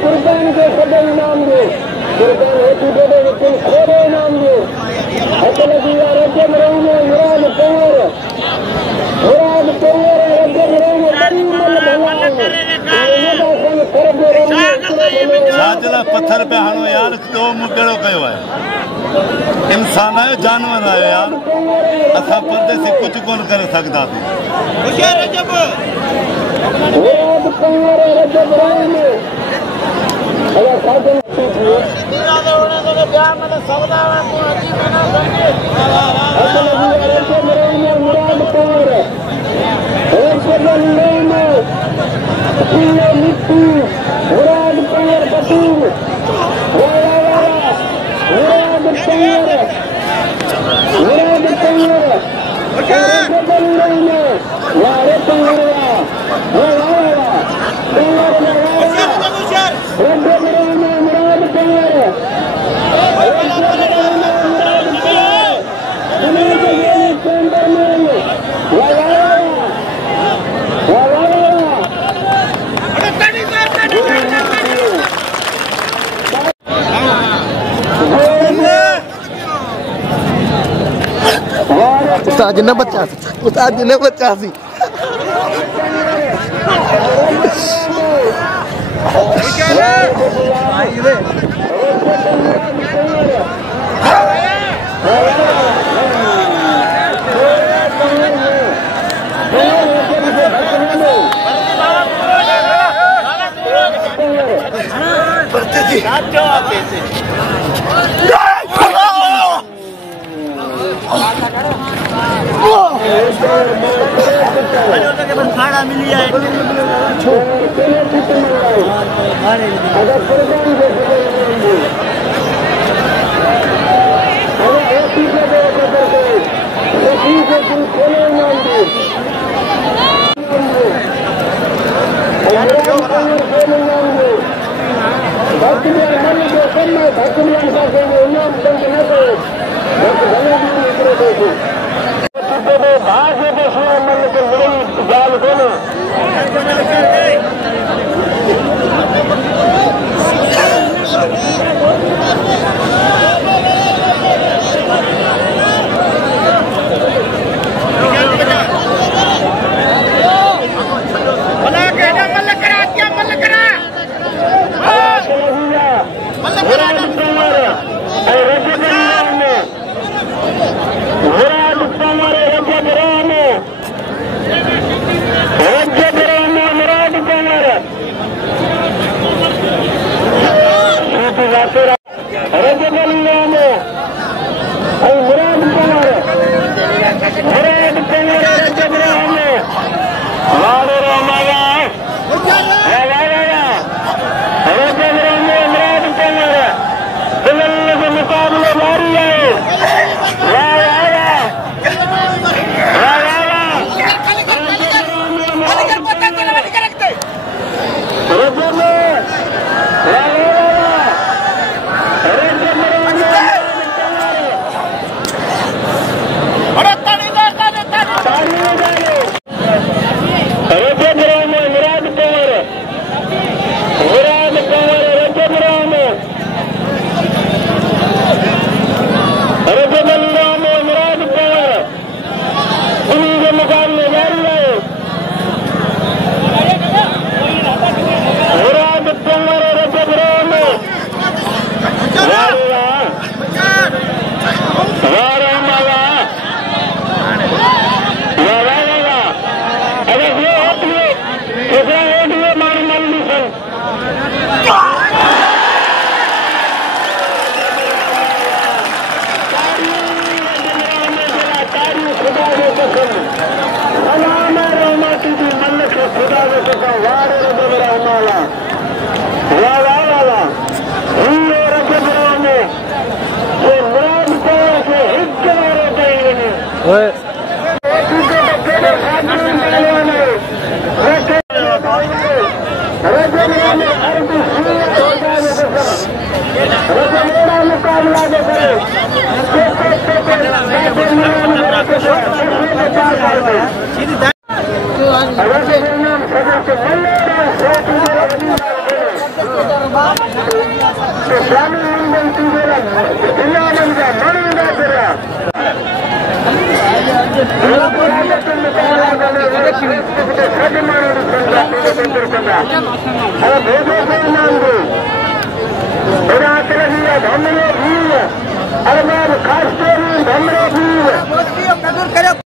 कुर्बान के सब इनाम दो कुर्बान हेतु दे लेकिन खोरे इनाम दो असल दिया रजब रहीने मुराद कंवर रजब रहीने बड़ी मल भलाओ ये दासन करब रहीने साजला पत्थर पे हणो यार तो मुकड़ो कयो है इंसान है जानवर है यार असा पर्दे से कुछ कोन कर सकदा थी होशियार रजब मुराद कंवर रजब रहीने अगर साजन इरादे होने तो ब्याह में सवदा को अजीब बना देंगे असल दिया रजब रहीने मुराद कंवर रजब रहीने ये मिट्टी मुराद कंवर बतूर मुराद कंवर रजब रहीने यार कंवर उस्ताद ने बच्चा सी खाना मिली है मुकाबला Gracias.